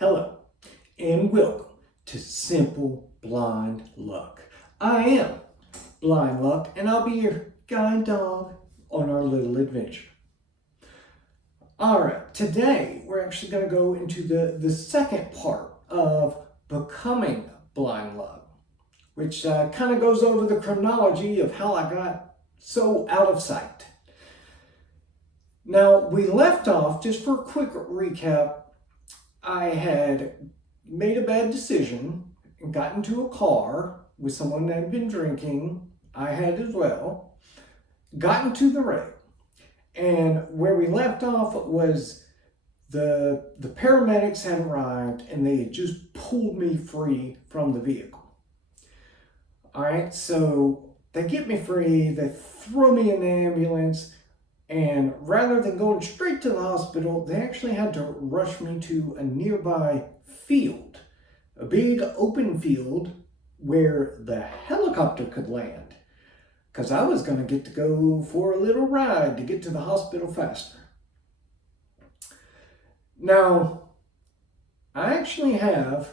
Hello, and welcome to Simple Blind Luck. I am Blind Luck, and I'll be your guide dog on our little adventure. All right, today we're actually going to go into the second part of becoming Blind Luck, which kind of goes over the chronology of how I got so out of sight. Now, we left off, just for a quick recap, I had made a bad decision and got into a car with someone that had been drinking. I had as well. Got into the wreck. And where we left off was the paramedics had arrived and they had just pulled me free from the vehicle. All right, so they get me free, they throw me in the ambulance, and rather than going straight to the hospital, they actually had to rush me to a nearby field, a big open field where the helicopter could land, because I was going to get to go for a little ride to get to the hospital faster. Now, I actually have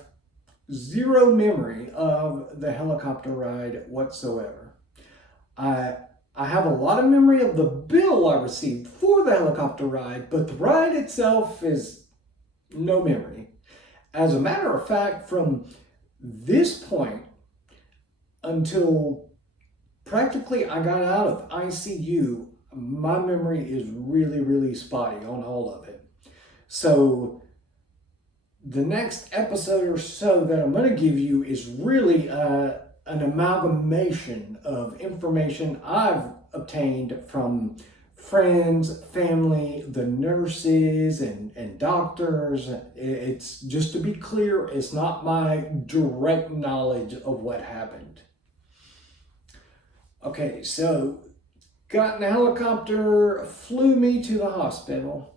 zero memory of the helicopter ride whatsoever. I have a lot of memory of the bill I received for the helicopter ride, but the ride itself is no memory. As a matter of fact, from this point until practically I got out of ICU, my memory is really, really spotty on all of it. So the next episode or so that I'm going to give you is really an amalgamation of information I've obtained from friends, family, the nurses, and doctors. It's just to be clear, it's not my direct knowledge of what happened. Okay, so got in the helicopter, flew me to the hospital.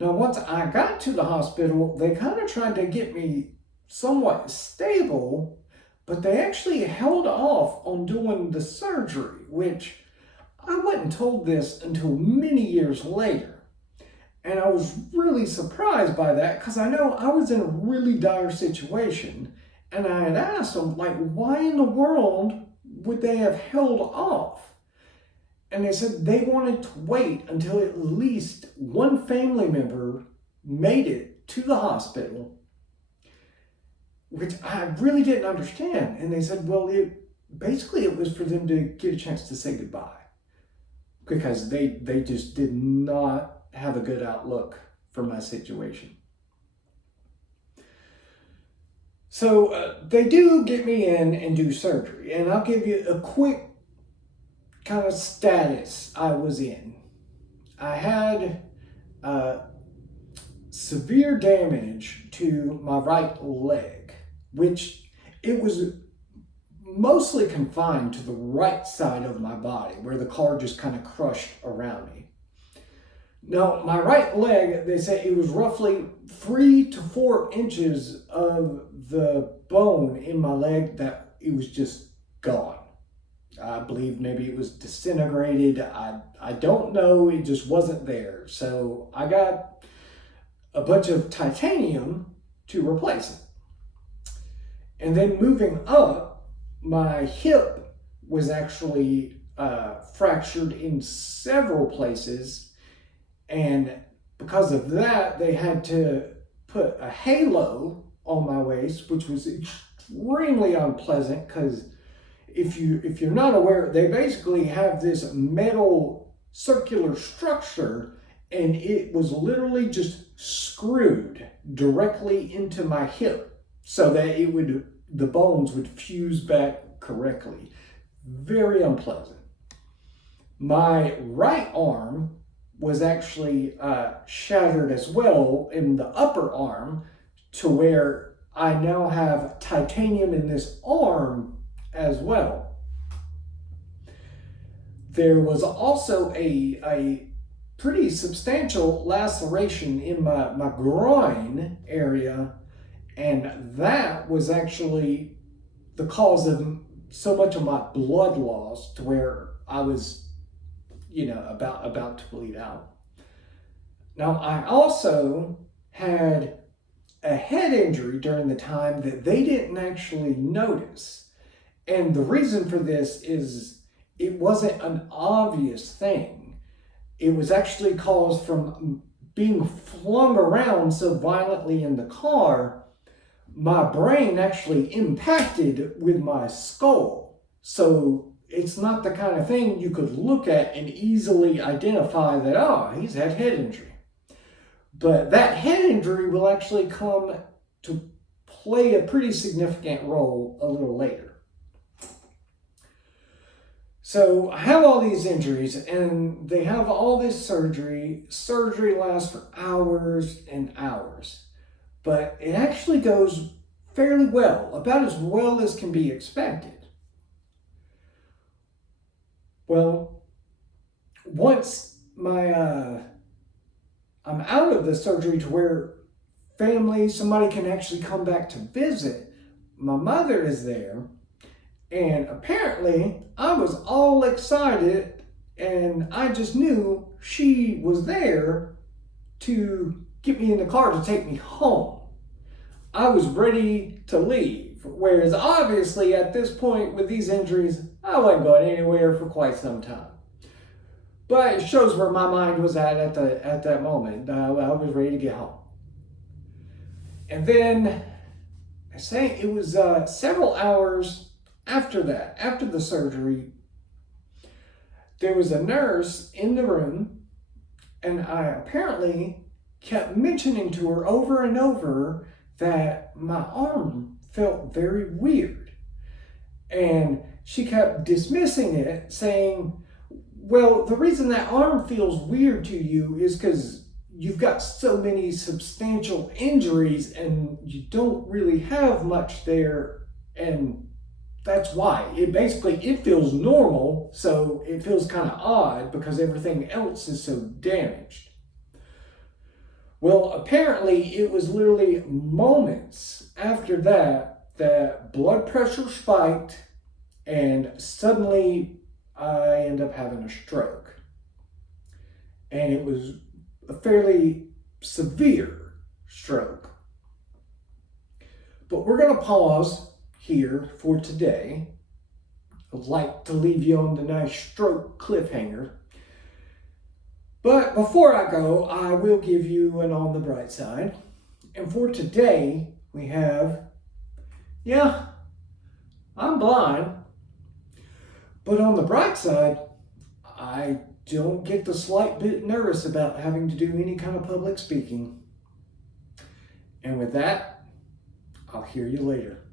Now, once I got to the hospital, they kind of tried to get me somewhat stable, but they actually held off on doing the surgery, which I wasn't told this until many years later. And I was really surprised by that because I know I was in a really dire situation. And I had asked them, why in the world would they have held off? And they said they wanted to wait until at least one family member made it to the hospital, which I really didn't understand. And they said, well, it was for them to get a chance to say goodbye, because they just did not have a good outlook for my situation. So they do get me in and do surgery, and I'll give you a quick kind of status I was in. I had severe damage to my right leg, which it was mostly confined to the right side of my body, where the car just kind of crushed around me. Now, my right leg, they say it was roughly 3 to 4 inches of the bone in my leg that it was just gone. I believe maybe it was disintegrated. I don't know. It just wasn't there. So I got a bunch of titanium to replace it. And then moving up, my hip was actually fractured in several places. And because of that, they had to put a halo on my waist, which was extremely unpleasant because if you're not aware, they basically have this metal circular structure, and it was literally just screwed directly into my hip so that the bones would fuse back correctly. Very unpleasant. My right arm was actually shattered as well in the upper arm, to where I now have titanium in this arm as well. There was also a pretty substantial laceration in my groin area, and that was actually the cause of so much of my blood loss, to where I was about to bleed out. Now, I also had a head injury during the time that they didn't actually notice. And the reason for this is it wasn't an obvious thing. It was actually caused from being flung around so violently in the car. My brain actually impacted with my skull. So it's not the kind of thing you could look at and easily identify that, oh, he's had head injury. But that head injury will actually come to play a pretty significant role a little later. So I have all these injuries and they have all this surgery. Surgery lasts for hours and hours. But it actually goes fairly well, about as well as can be expected. Well, once I'm out of the surgery to where somebody can actually come back to visit, my mother is there, and apparently I was all excited and I just knew she was there to get me in the car to take me home. I was ready to leave, whereas obviously at this point with these injuries, I wasn't going anywhere for quite some time. But it shows where my mind was at that moment. I was ready to get home. And then, I say it was several hours after that, after the surgery, there was a nurse in the room, and I apparently kept mentioning to her over and over that my arm felt very weird. And she kept dismissing it, saying, well, the reason that arm feels weird to you is because you've got so many substantial injuries and you don't really have much there, and that's why. It feels normal, so it feels kind of odd because everything else is so damaged. Well, apparently it was literally moments after that blood pressure spiked and suddenly I end up having a stroke. And it was a fairly severe stroke. But we're going to pause here for today. I'd like to leave you on the nice stroke cliffhanger. But before I go, I will give you an on the bright side. And for today, we have, I'm blind. But on the bright side, I don't get the slight bit nervous about having to do any kind of public speaking. And with that, I'll hear you later.